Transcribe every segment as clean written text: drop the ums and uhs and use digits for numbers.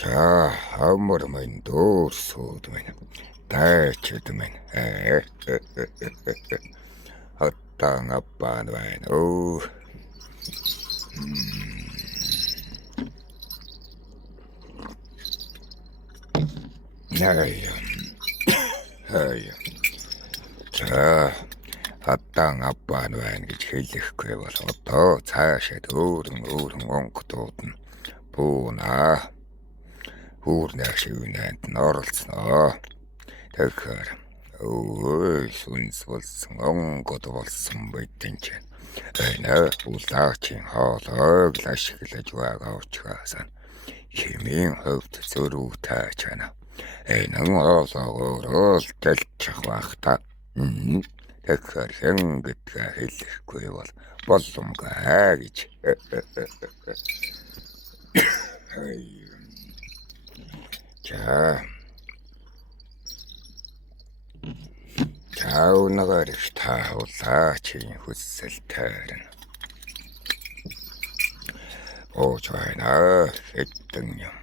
За хамар минь дүүрсүүд минь дайчид минь хаттан аппaan байна оо за хаттан аппaan байна гэж хэлэхгүй бол одоо цаашаа өөрөн онгодууд нь буунаа. Хүүрнээ шивнэнд нь оролцноо. Тэгэхээр сүнс болсон онгод болсон байдэн чинь энэ улаачийн хоолойг л ашиглаж байгаа учраас хэмээн хөвд зөрүүтэй чана. Энэ хоолойгоор л дэлчих байх та. Тэгэхээр хэн гэдгээ хэлэхгүй бол боломгүй гэж. За өнөөр их таавлаачин хүсэлтээр ууж байна хэдэн юм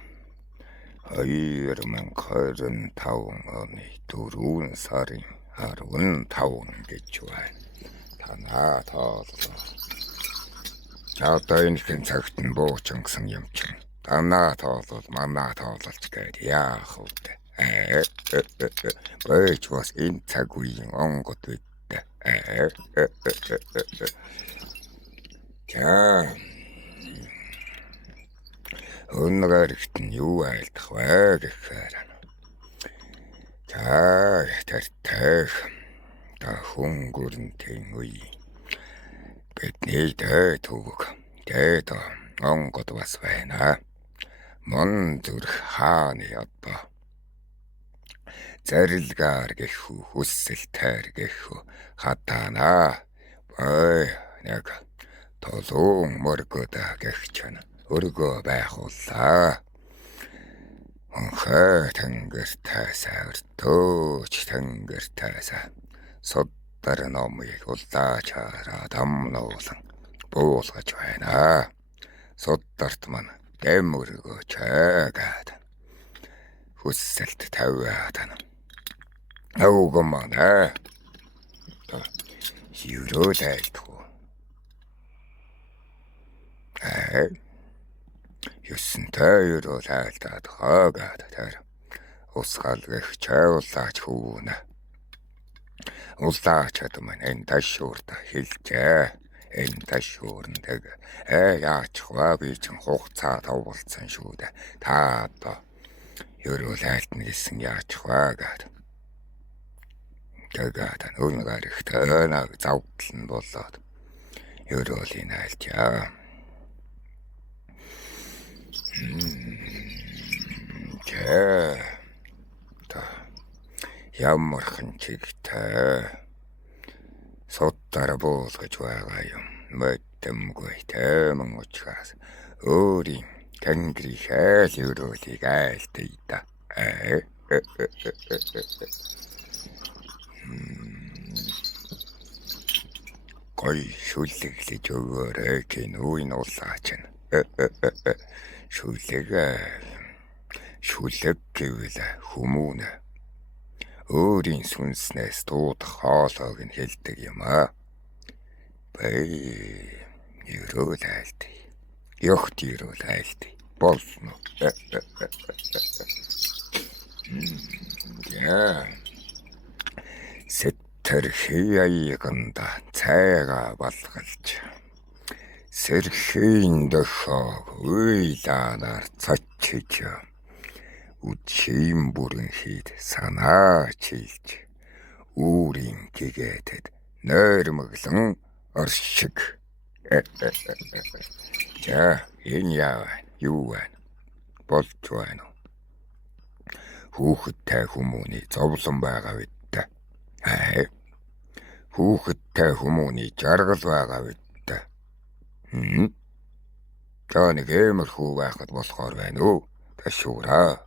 2025 оны 4 сарын 15 гэж байна. Танаа тооллоо. За одоо энэ хэн цагт нь буучин гэсэн юм чинь. Танаа тоолол манаа тоололч гээд яах вэ? Бэж бас энэ цаг үеийн онгод үттэй. Өнөөр ихт нь юу айлдах вэ гэхээр. За тэртэх та хөнгөрөнтийн үе. Бидний төвөг дээд онгод бас байна. Мон зүрх хааны одоо зарилгаар гэхүү хүсэлтээр гэхүү хатаана нэг толон мөргөдө гэх чана өргөө байхуллаа. Онхой тэнгэртэй савртөөч тэнгэртэй соддар номыг улаачаараа дамнуулан буулгаж байна. Соддарт мань дэмөргөөч гээд хүсэлт тавиад байна. Аугамана юуроо тайлтгүй. Юсэнтэй юуроо тайлтаад хаагаад тэр усгал гэх чаулаач хүүнэ. Улаачад мань энэ ташуурда хэлжээ. Энэ ташуурндаг яачих вэ би чинь хугацаа тавуулсан шүү дээ. Та одоо юуруу лайлтна гэсэн яачих вэ гэдэг. Тэгээд өнөөр ихтэй нэг завдал нь болоод юуруулийн айлтяа. Ямархан чигтэй соддар буулгаж байгаа юм. Мэдэмгүй тэмэн учраас өөрийн тэнгэрийнхээ юуруулийг айлтъя да. Гой шүлэглэж өгөөрэй гин үн улаач нь. Шүлэг гэвэл хүмүүнэ. Өөрийн сүнснээс дуудах хоолойг нь хэлдэг юм аа. Бэй юуруу айлтъя. Ёхт юуруу айлтъя. Болно. Сэтэрхий аяганда цайгаа балгалж сэрхийн дөхөг уйланаар цочиж үчим бүрэн хийд санаа чилж үүрийн гэгээтэд нойрмоглон оршиг. За энэ яа юу вэ? Болж байна уу? Хүүхэдтэй хүмүүний зовлон байгаа үед. Хүүхэдтэй хүмүүний жаргал байгаа үед. За нэг иймэрхүү байхад болохоор байна уу? Ташуураа.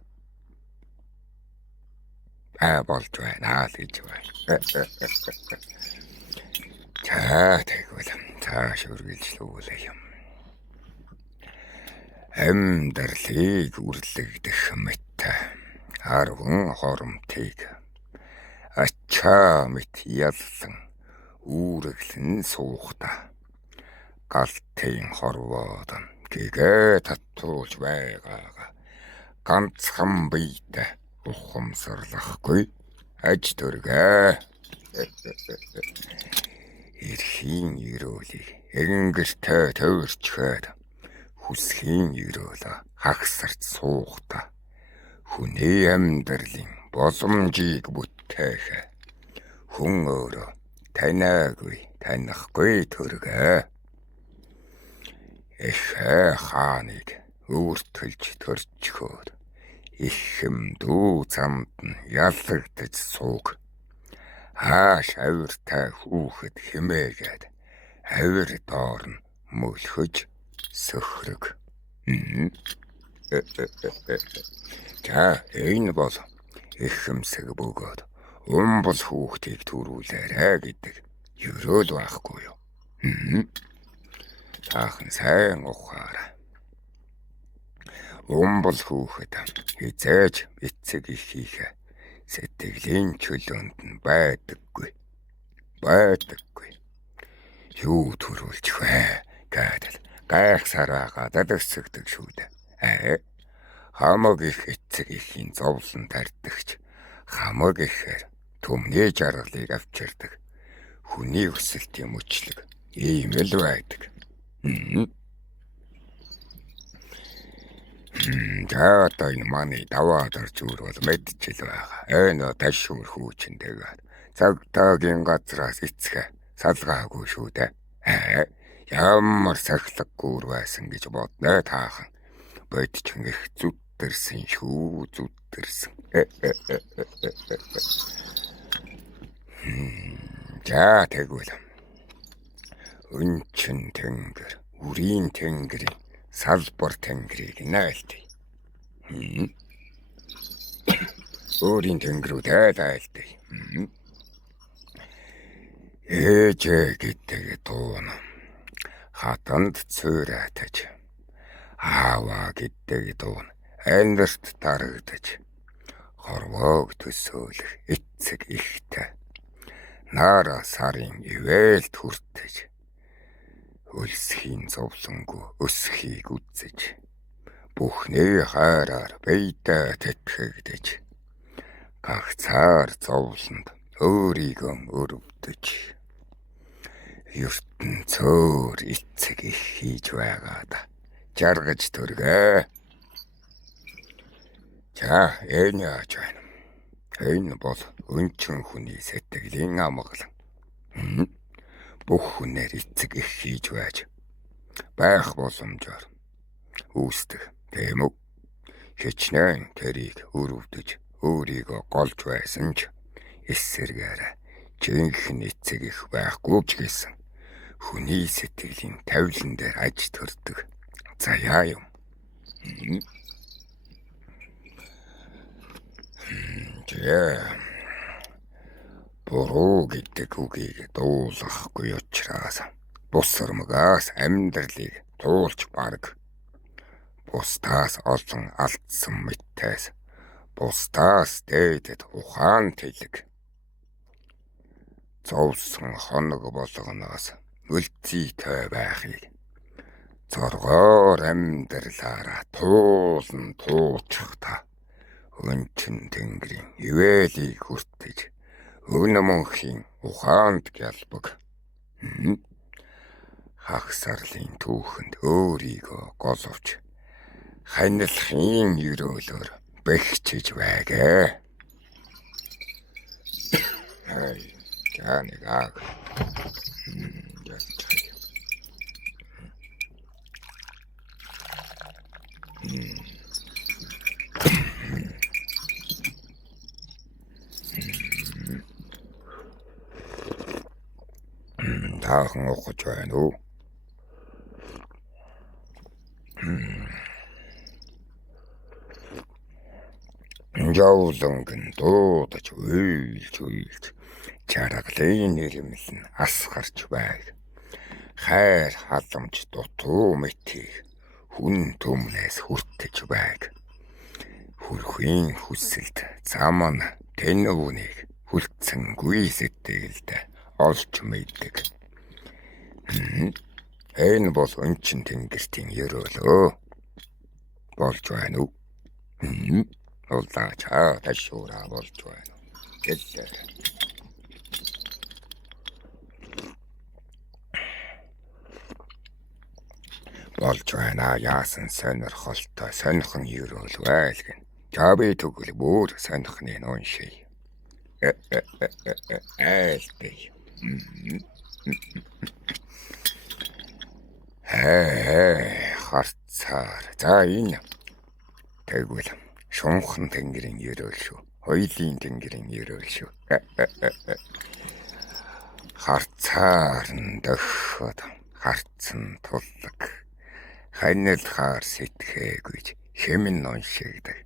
Болж байна л гэж байна. За тэгвэл цааш үргэлжлүүлээ юм. Амьдралыг үрлэгдэх мэт арван хоромтыг ачаа мэт ялсан үүрэглэн суухта галтын хорвоод гэгээ татуулж байгаага ганцхан биетэй ухамсарлахгүй аж төргөө. Эрхийн өрөөлийг энгэртэй төвөрчхөөд хүсхийн өрөөлө хагсарч суухта хүний амьдралын боломжийг бүтээх хүн өөрөө танаагүй танихгүй төргөө. Эхэ хааныг өөртөлж төрчхөөд их хэмдүү замд нь яллагдаж сууг. Хааш авиртай хүүхэд хэмээгээд авир доор нь мөлхөж сөхрөг. За энэ бол их хэмсэг бөгөөд умбал хүүхдийг төрүүлээрэ гэдэг ерөөл байхгүй юу? Таахан сайн ухаарай. Умбал хүүхэд хизээж эцэг ихийнхээ сэтгэлийн чөлөөнд нь байдаггүй. Юу төрүүлж вэ гэдэл гайхсаар байгаад өсөгдөг шүү дээ. Хамаг их эцэг ихийн зовлон тардагч хамаг ихээр төмний жаргалыг авчирдаг хүний өсөлтийн мөчлөг ийм л байдаг. За одоо энэ манай даваад орж үрвэл мэдчил байгаа. Энэ ташуур хүүчин тэгээд цагтаагийн газраас эцгээ салгаагүй шүү дээ. Ямар сахилгагүй байсан гэж бодноо таахан. Бодчин их зүттерсэн шүү, зүттерсэн. За тэгвэл өнчин тэнгэр, үрийн тэнгэрийн салбар тэнгэрийг найлтыг. Өөрийн тэнгэрүүд айлтыг. Ээжээ гэдэг дуун хатанд цөөрэтэж, ааваа гэдэг дуун амьдрт дарагдаж, хорвоог төсөөлөх эцэг ихтэй наара сарын ивэлд хүртэж, өлсхийн зовлонгүй өсхийг үзэж, бүхний хайраар биедээ тэтгэгдэж, гагцаар зовлонд өөрийгөө өрөвдөж, ертөнцөөр эцэг их хийж байгаад жаргаж төргөө. За энэ яаж байна? Энэ бол өнчин хүний сэтгэлийн амгалан. Бүх хүнээр эцэг их хийж байж байх боломжоор үүсдэг тийм үү? Хичнээн тэрийг өрөвдөж өөрийгөө голж байсан ч эсэргээр жинхэнэ эцэг их байхгүй ч гэсэн хүний сэтгэлийн тавилан дээр аж төрдөг заяа юм. Буруу гэдэг үгийг дуулахгүй учраас бусармагаас амьдралыг туулж барг. Бусдаас олон алдсан мэттээс бусдаас дээдэд ухаан тэлэг. Зовсон хоног болгоноос үлцийтэй байхыг зоргоор амьдралаараа туулан туучих та. Өнчин тэнгэрийн ивэлийг хүртэж өн мөнхийн ухаанд гялбаг. Хагсарлын түүхэнд өөрийгөө головч ханилахын өрөөлөөр бэхжиж байгээ. За нэг ааг. Таахан ухаж байна уу? Жавлангийн дуудаж уйлж жаргалын нэрмэл нь асгарч байг. Хайр халамж дутуу мэтийг хүн түмнээс хүртэж байг. Хүрхийн хүсэлд зам нь тэн үүнийг хүлцэнгүй сэтгэлд олж мэддэг. Энэ бол өнчин тэнгэртийн ерөөлөө. Болж байна уу? Улаачаа ташуура болж байна. Гэлээ. Болж байна яасан сонирхолтой сонирхон ерөөл байлгэн. Жаби түгэл бүр сонирхны унший. Айлтэй. Харцаар. За энэ тэгвэл шунхан тэнгэрийн ерөөл шүү. Хоёлын тэнгэрийн ерөөл шүү. Харцаар дөхөд харцсан туллаг. Ханилхаар сэтгэхэгүйж хэмэн уншигдаг.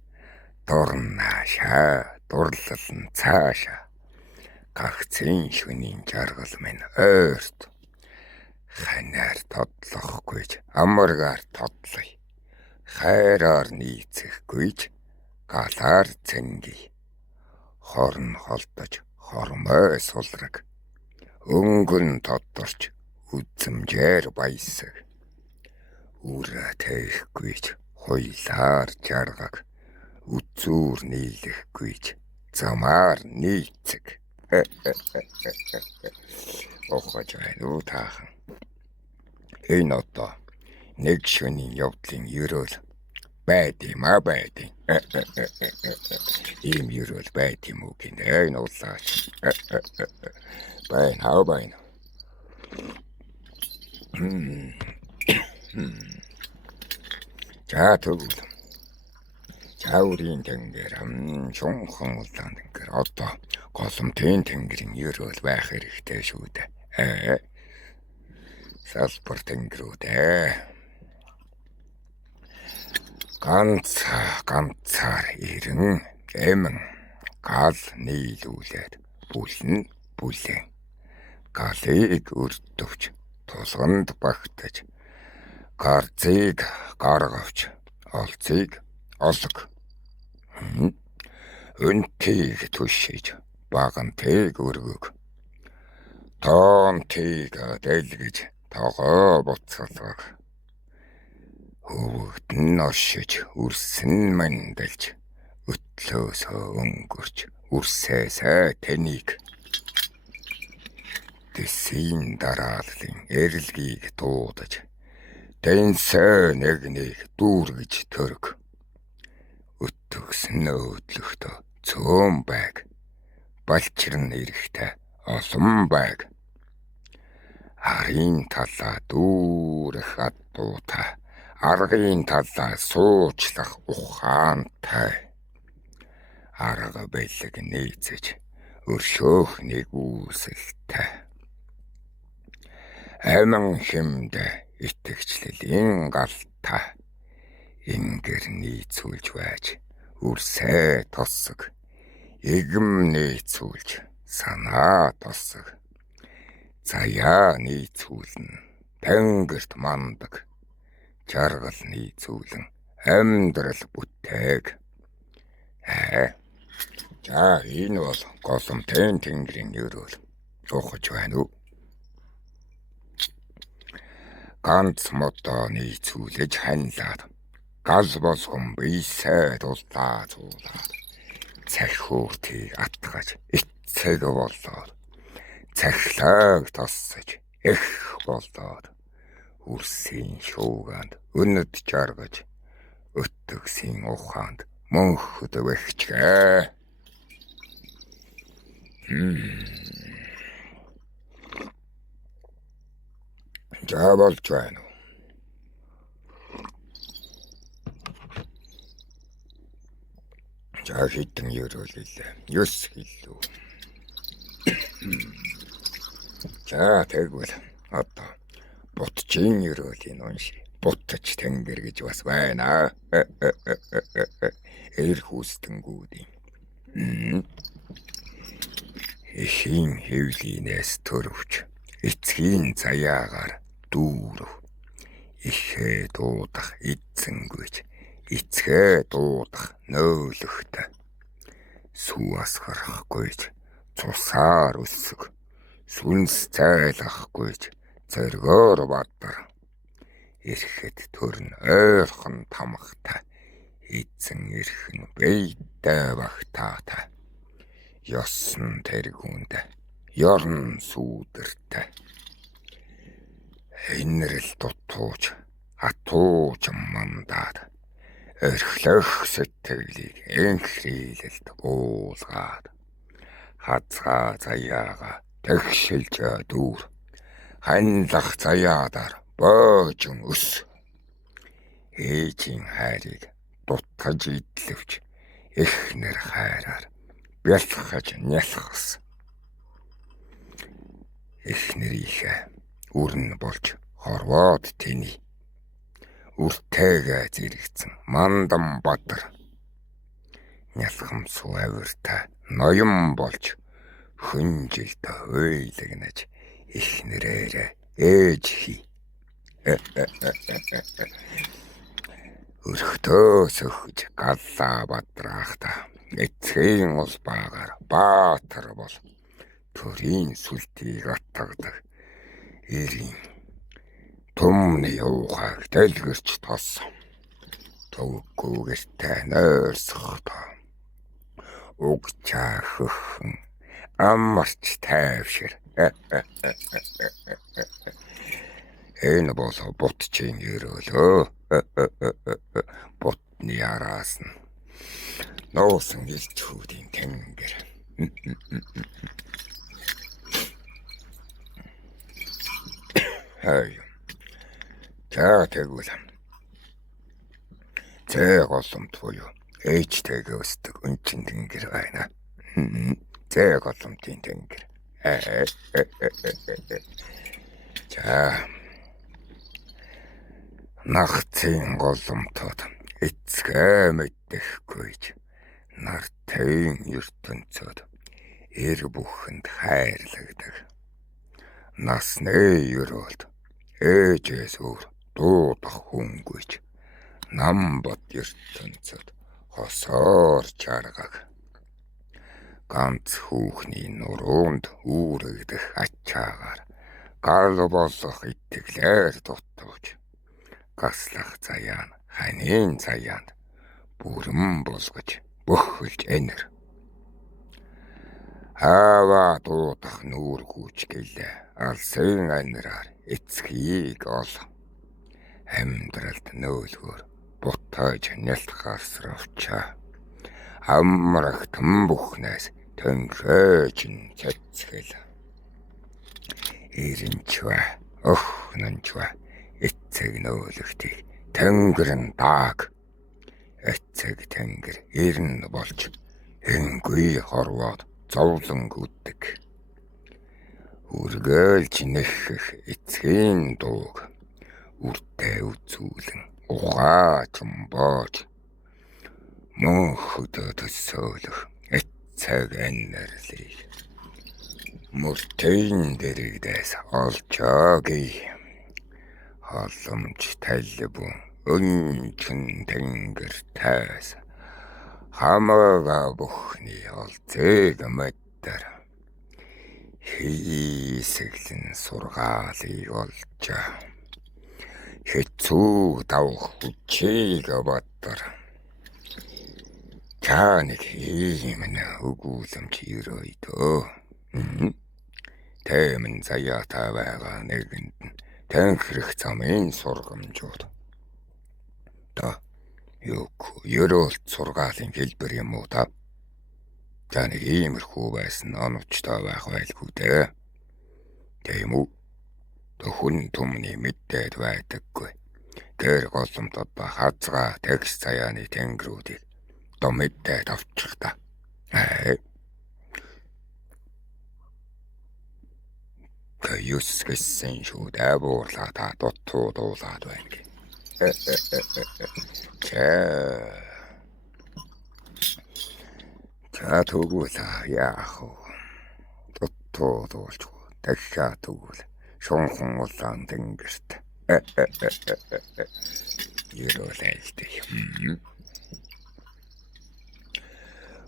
Дурнаашаа, дурлал нь цаашаа. Гагцын шөнийн жаргал минь ойрт. Ханаар тодлохгүйж амаргаар тодлоё. Хайраар нийцэхгүйж галаар цэнги. Хорн холдож хормой сулраг. Өнгөн тодорч үзэмжээр баясаг. Үрэ тэхгүйж хойлаар жаргаг. Үзүүр нийлэхгүйж замаар нийцэг. Ухаж байна уу таахан. Энэ одоо нэг шөнийн явдлын ерөөл байд юм байд. Ийм ерөөл байд юм уу гинэ энэ улаач. Байна. За тэгвэл Чаурын тэнгэр шунхан улаан тэнгэр одоо голомтын тэнгэрийн ерөөл байх хэрэгтэй шүү дээ. Салбар тэнгэрүүд ганцаар ирэн эмэн гал нийлүүлээд бүлэн галыг өртөвч тулганд багтаж гарцыг гаргавч олцыг олог өнтийг түшиж багантыг өргөг тоонтыг дэлгэж тогоо буцалгаг хөвгдөн оршиж үрсэн мэндэлж өтлөөсөө өнгөрч үрсээсээ тэнийг тэсийн дарааллын эрэлгийг дуудаж тэнсээ нэгнийг дүүргэж төрөг өтгсөн өдлөхтө цөөн байг балчирн эрэхтэй олон байг арын талаа дүүрэх адуутай аргын талаа суучлах ухаантай арга бэлэг нийцэж өршөөх нэгүсэлтэй амин хэмдэ итгэжлэлийн галтай ингэр нийцүүлж байж үрсээ тосог эгэм нийцүүлж санаа тосог заяа нийцүүлэн тэнгэрт мандаг жаргал нийцүүлэн амьдрал бүтээг. За энэ бол голомтын тэнгэрийн ерөөл ухаж байна уу? Ганц модоо нийцүүлж ханилаад гал болгон бийсээ дулаад цахиуртыг атгаж эцэг болоод цахилааг тоссож эх болоод үрсийн шууганд өнөд жаргаж өтгсөн ухаанд мөнхөд вэгчгээ. За болж байна уу? За хитэн ерөөлөлээ. 9 гэлүү. За тэгвэл одоо бутчин ерөөлийн унши. Бутч тэнгэр гэж бас байна. Эр хүүстэнгүүдийн. Эхийн хэвлийнээс төрөвч эцгийн заяагаар дүүрв. Их эцгээ дуудах эзэнгүйч эцгээ дуудах нөөлөхтэй сүү асгарахгүйч цусаар өсөг сүнс зайлахгүйч зөргөөр бадар ирэхэд төрн ойрхон тамхтай эзэн ирхэн бейтэй багтаатай ёсон тэргүүнд ёрн сүудэртэй инрэл дутууч атууч мандаад эрхлэх сэтгэлийг энхрийлэлд уулгаад хазгаа заяага тэгшилж дүүр ханлах заяадаар боожин өс ээжийн хайрыг дутгаж идэлвч эхнэр хайраар бэлхэж нялхас эхнэрийнхээ үрн болж хорвоод тэний үртэйгээ зэрэгцэн мандан бадар нялхамсуу авиртай ноён болж хүнжилд хуйлагнаж эхнэрээрээ ээж хий өрхтөө сөхж галлаа бадраахта эцгийн ус баагаар баатар бол төрийн сүлтийг атгдаг эрийн тумны явахаг дэлгэрч тос төвгүүгэртэй нойрсохдоо уг чаахын амарч тайвшир энэ бол бутчин ерөөлөө бутны араас нь нуусан илчүүдийн тэнгэр хай тэгвэл зэг оломт буюу ээжтэйгээ өсдөг өнчин тэнгэр байна. Зэг оломтын тэнгэр. За нагцын голомтод эцгээ мэдэхгүйж нартын ертөнцөд эр бүхэнд хайрлагдаг. Насны ерөөлд ээжээс өөр дуудах хүнгүйч нам бод ертөнцөд хосоор чаргаг ганц хүүхний нуруунд үүрэгдэх ачаагаар гал болох итгэлээр дутууч гаслах заяан ханийн заяанд бүрэн болгож бөхөлж энэр аваа дуудах нүүргүүч гэлээ алсын анираар эцгийг ол амьдралд нөөлгөр бутаж нялтгасравчаа амрагтан бүхнээс төнхөөж нь цэцгэл эренчва охнончва эцэг нөөлөгтийг тэнгэрэн дааг эцэг тэнгэр эрен болж энгүй хорвоод зовлон гүдэг үргэлж нэхэх эцгийн дууг үртэй үзүүлэн ухаач боож мөнхөдө төсөөлөх эцэг энэрлийг мөртөйн дэрэгдээс олчоогүй холомж талбун өнчин тэнгэр тайс хамаага бүхний олзэг мэдэр хийсэглэн сургаалыг олжаа хэцүү давх хүчийг бадар чаныг хиймэн өгүүлэмж ирөөйдөө тэмэн заяата байгаа нэгэнд тэнхрэх замын сургамжууд та ерөөлт сургаалын хэлбэр юм уу та таныг иймэрхүү байсан оновчтой байх байлгүй дээ тийм үү төхөн түмний мэдээд байдаггүй гэр голомтод ба хазгаа текст заяаны тэнгэрүүдийг то мэдээд авчих та Юс гэсэн шүү дээ буурлаа та дутуу дуулаад байна гэ. За тэгвэл яах вэ? Дутуу дуулж дахиад тэгвэл шунхан улаан тэнгэрт Ерөөлэйтэй.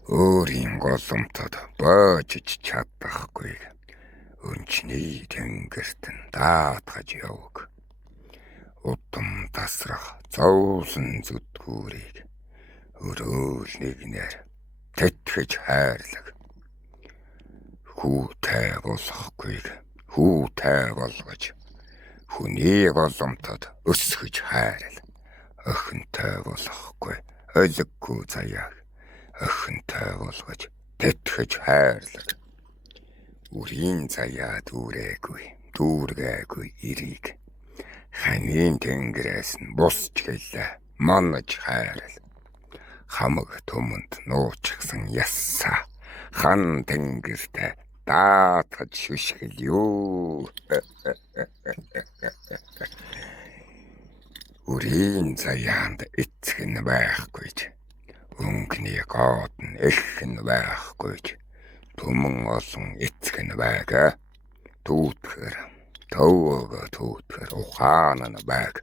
Өөрийн голомтод боожиж чадахгүй. Өнчний тэнгэрт нь даатгаж явг. Утам тасрах зовлон зүтгүүрийг өрөөл нэгнээр тэтгэж хайрлаг. Хүүтэй болохгүйг хүүтэй болгож хүний голомтод өсгөж хайрал. Охинтой болохгүй өлөггүй заяаг охинтой болгож тэтгэж хайрлаг. Үрийн заяа дүүргээгүй ирийг ханийн тэнгэрээс нь бусч гэлээ манаж хайрал. Хамаг түмэнд нуучгсан яссаа хан тэнгэртэй даатгаж шүшгэл юу. Үрийн заяанд эцэг нь байхгүйч өнгөний гоод нь эх нь байхгүйч түмэн олон эцэг нь байгаа. Түүтгэр ухаан нь байг.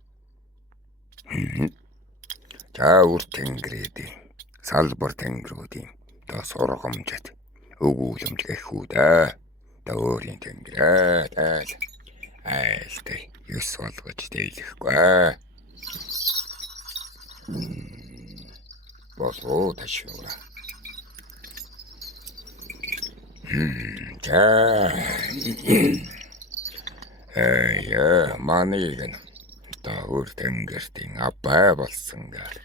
Жаур тэнгэрийн салбар тэнгэрүүдийн та сургамжид өгүүлэмж гэхүүдээ өөрийн тэнгэрээ тайл айлтай ёс болгож дийлэхгүй. Босоо ташуура. Маныг нь даавар тэнгэртийн абай болсон гал.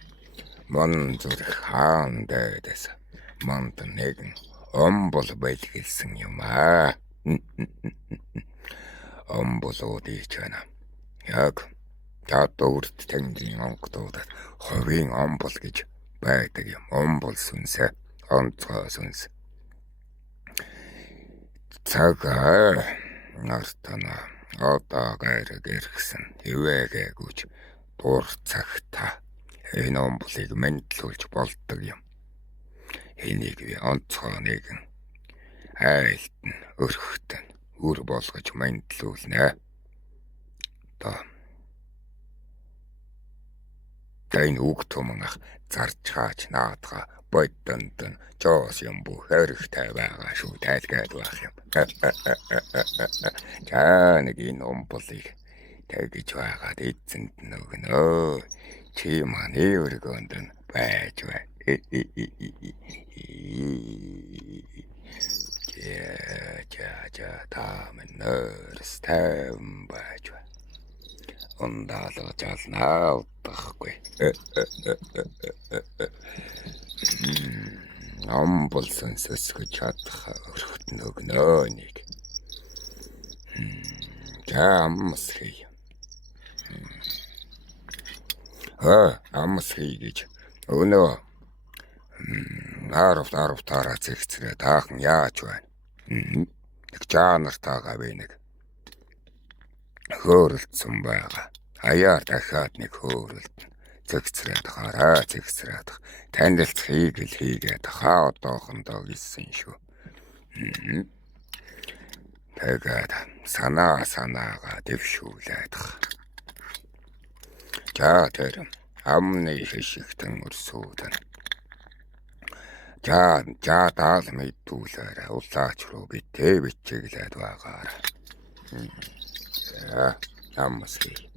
Мон зүрх хаан дайдас манд нэгэн омбол байлгэлсэн юм аа. Омболуудыг чана. Яг даавар тэнгэрийн онгодуудад ховын омбол гэж байдаг юм. Омбол сүнсэ онцгой сүнс. Цагаа нартана одоо гайраг иргсэн ивээгүйч дур цагта энэ омблыг мэдлүүлж болдог юм. Энийг би онцгой нэгэн айлт нь өрхт нь үр болгож мэдлүүлнэ. Тайн үг туманах зарж хаач наадга боддонд нь жоос юм бүх хэрэгтэй байгаа шүү тайлгаад байх юм. Нэг энэ омблыг тэгж байгаад эзэнд нөгнөө. Чи маны өргөнд нь байж бай. Таамын нөрс тайван байж бай. Ундаалга жалнаа удахгүй. Омбол сүнс өсгөж чадах өрхт нөгнөө нэг. Амс хий. Амс хий гэж өнөө 10 тараа зэгцрээ таахан яаж байна? Нэг чанартаагаа би нэг хөөрөлдсөн байгаа. Аяар дахиад нэг хөөрөлдөн. Зэгцрээд хараа зэгцрээд танилцахыг л хийгээд хаа одоохондоо гисэн шүү. Тэгээд санаагаа дэвшүүлээд. За тэр амны хишигтэн өрсүүдэн. За даал мэдүүлээрэ улаач руу битээ бичиглээд байгаарай. Амс хий.